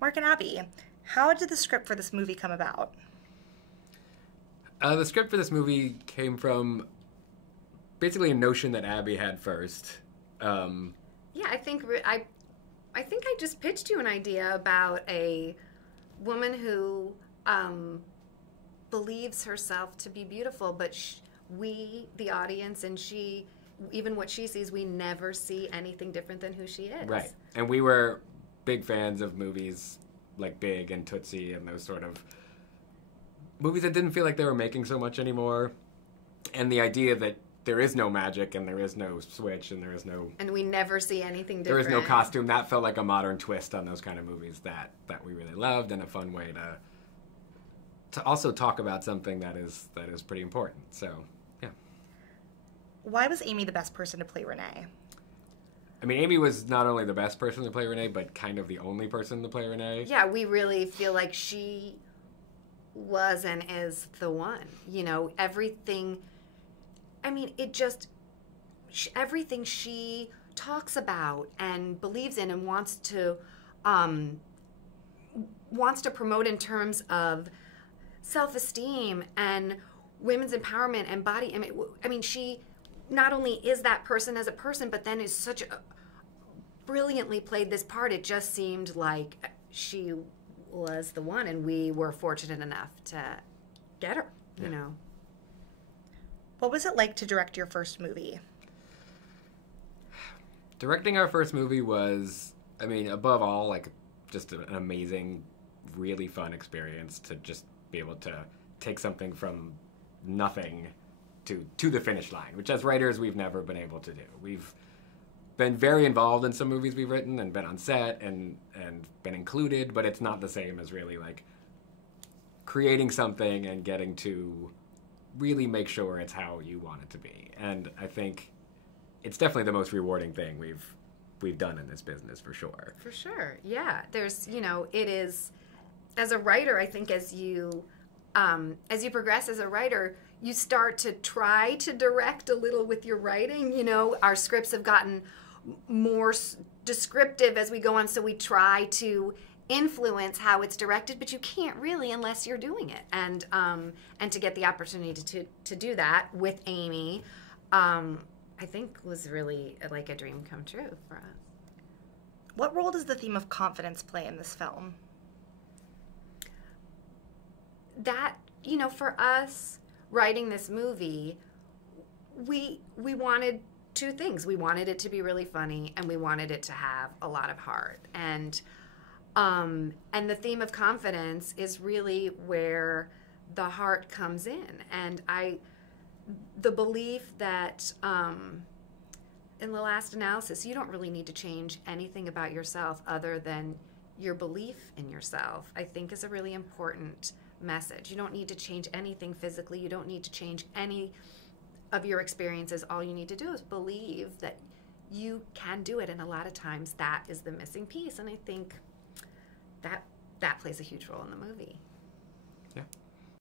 Mark and Abby, how did the script for this movie come about? The script for this movie came from basically a notion that Abby had first. Yeah, I think I just pitched you an idea about a woman who believes herself to be beautiful, but we, the audience, and she, even what she sees, we never see anything different than who she is. Right. And we were big fans of movies like Big and Tootsie and those sort of movies that didn't feel like they were making so much anymore. And the idea that there is no magic and there is no switch and there is no... And we never see anything different. There is no costume. That felt like a modern twist on those kind of movies that we really loved, and a fun way to also talk about something that is pretty important. So, yeah. Why was Amy the best person to play Renee? I mean, Amy was not only the best person to play Renee, but kind of the only person to play Renee. Yeah, we really feel like she was and is the one. You know, everything... I mean, everything she talks about and believes in and wants to promote in terms of self-esteem and women's empowerment and body image. I mean, she not only is that person as a person, but then is such a brilliantly played this part. It just seemed like she was the one, and we were fortunate enough to get her, you know. What was it like to direct your first movie? Directing our first movie was, I mean, above all, like, just an amazing, really fun experience to just be able to take something from nothing to the finish line, which as writers we've never been able to do. We've been very involved in some movies we've written and been on set and been included, but it's not the same as really, like, creating something and getting to really make sure it's how you want it to be. And I think it's definitely the most rewarding thing we've done in this business, for sure. For sure, yeah. There's, you know, it is, as a writer, I think as you progress as a writer, you start to try to direct a little with your writing. You know, our scripts have gotten more descriptive as we go on, so we try to influence how it's directed, but you can't really unless you're doing it. And to get the opportunity to do that with Amy, I think was really like a dream come true for us. What role does the theme of confidence play in this film? That, you know, for us writing this movie, we wanted two things. We wanted it to be really funny, and we wanted it to have a lot of heart. And the theme of confidence is really where the heart comes in. And the belief that in the last analysis, you don't really need to change anything about yourself other than your belief in yourself, I think is a really important message. You don't need to change anything physically. You don't need to change any of your experiences. All you need to do is believe that you can do it. And a lot of times that is the missing piece. And I think that plays a huge role in the movie. Yeah.